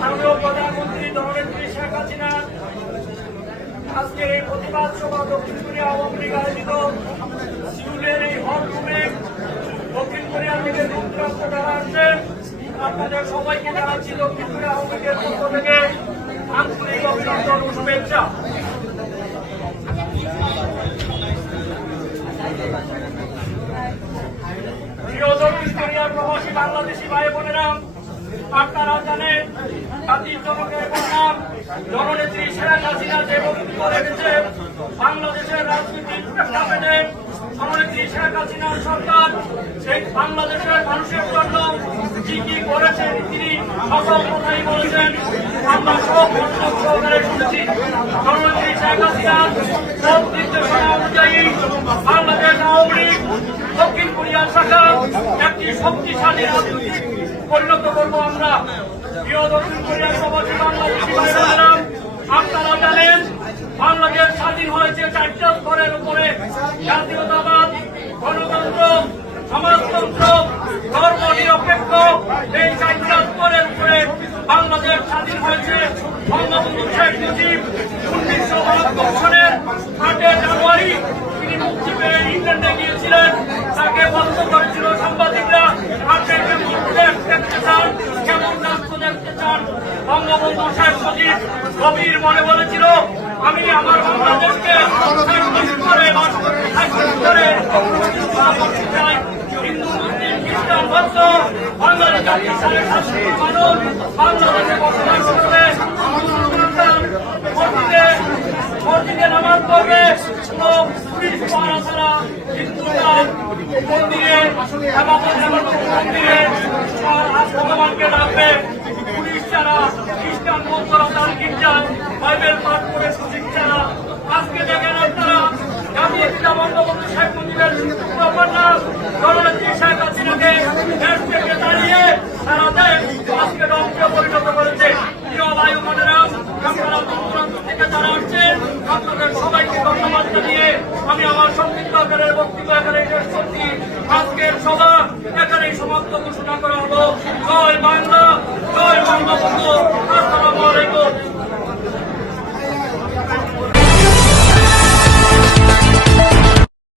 মাননীয় প্রধানমন্ত্রী জননেত্রী শেখ হাসিনা আজকের এই প্রতিবাদ সভা দক্ষিণ কোরিয়া আওয়ামী লীগ আয়োজিত সিউলের এই দক্ষিণ কোরিয়া থেকে যুক্তরাষ্ট্র যারা আসছেন। আপনাদের সবাইকে জানাচ্ছি দক্ষিণ কোরিয়া আওয়ামী লীগের পক্ষ থেকে কোরিয়ার প্রবাসী বাংলাদেশি ভাই বোনেরা, আপনারা জানেন, জাতির জনকের প্রধান জননেত্রী সেই বাংলাদেশের মানুষের জন্য কি কি করেছেন তিনি সকল কথাই আমরা সব মনোযোগ সহকারে বাংলাদেশ আওয়ামী একটি শক্তিশালী রাজনৈতিক পরিণত আমরা প্রিয় দক্ষিণ কোরিয়ার প্রবাসী বাংলাদেশি আপনারা জানেন বাংলাদেশ স্বাধীন হয়েছে চারটা স্তরের উপরে জাতীয়তাবাদ গণতন্ত্র সমাজতন্ত্র ধর্ম নিরপেক্ষ বঙ্গবন্ধু শেখ মুজিব গভীর মনে বলেছিল, আমি আমার বাংলাদেশকে হিন্দু, মুসলিম, খ্রিস্টান, বৌদ্ধ, বাঙালি জাতি সাড়ে ভগবানকে ডাকবে। ছাড়া খ্রিস্টান বন্ধুরা তার গির্জায় বাইবেল পাঠ করে সুযোগ ছাড়া। আজকে দেখেন আপনারা, আমি একটা বঙ্গবন্ধু শেখ মুজিবের উপন্যাস স্বরাজ্যী শেখ হাসিনাকে থেকে দাঁড়িয়ে সারা দেশ আজকে রঙকে পরিণত করেছে। প্রিয় বায়ু মনেরা আপনারা দূর দূরান্ত থেকে যারা আসছেন, আপনাদের সবাইকে ধন্যবাদ আমি আমার সংক্ষিপ্ত আকারের বক্তব্য আজকের সভা এখানেই সমাপ্ত, ঘোষণা করা হলো। জয় বাংলা।